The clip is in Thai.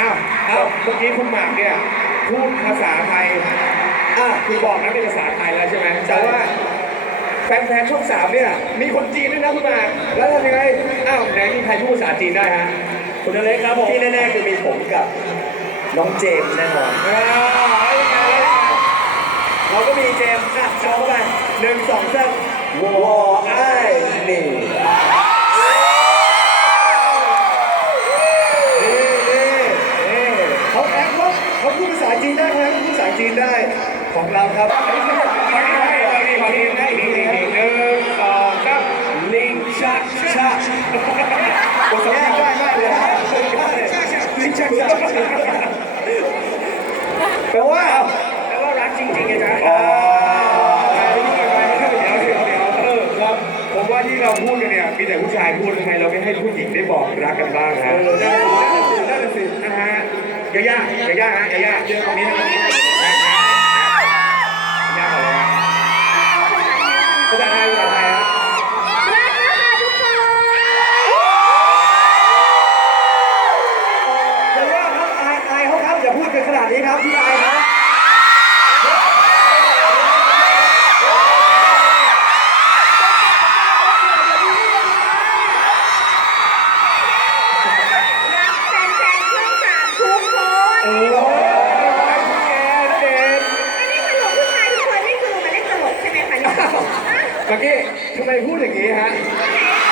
อ้าวอ้าวเมื่อกี้คุณหมากเนี่ยพูดภาษาไทยอะคือบอกนะเป็นภาษาไทยแล้วใช่ไหมแต่ว่าแฟนๆช่องสามเนี่ยมีคนจีนด้วยนะคุณหมาก แล้วทำยังไงอ้าวไหนมีใครพูดภาษาจีนได้ฮะคุณอเล็กครับผมที่แน่ๆคือมีผมกับน้องเจมส์แน่นอนอ้าวยังไงยังไงเราก็มีเจมส์อะเข้าไปหนึ่งสองสามวอไอ้นี่นี่ เขาพูดภาษาจีนได้เขาพูดภาษาจีนได้ของเราครับอันนี้คือขอให้ขอให้ขอให้ได้อีกทีหนึ่งหนึ่งสองสามลิงชาชาบทสนทนาได้มากเลยฮะลิงชาชาแปลว่าแปลว่ารักจริงๆไงจ๊ะครับผมว่าที่เราพูดกันเนี่ยมีแต่ผู้ชายพูดทำไมเราไม่ให้ผู้หญิงได้บอกรักกันบ้างฮะได้สิได้สินะฮะ อย่ายากอย่ายากฮะอย่ายากเยอะตรงนี้ตรงนี้ยากอะไรฮะภาษาไทยภาษาไทยฮะรักนะคะทุกคนอย่าว่าครับอายอายเขาครับอย่าพูดกันขนาดนี้ครับพี่อายครับ เล่นตลกใช่ไหมคะเนี่ยเมื่อกี้ทำไมพูดอย่างนี้ฮะ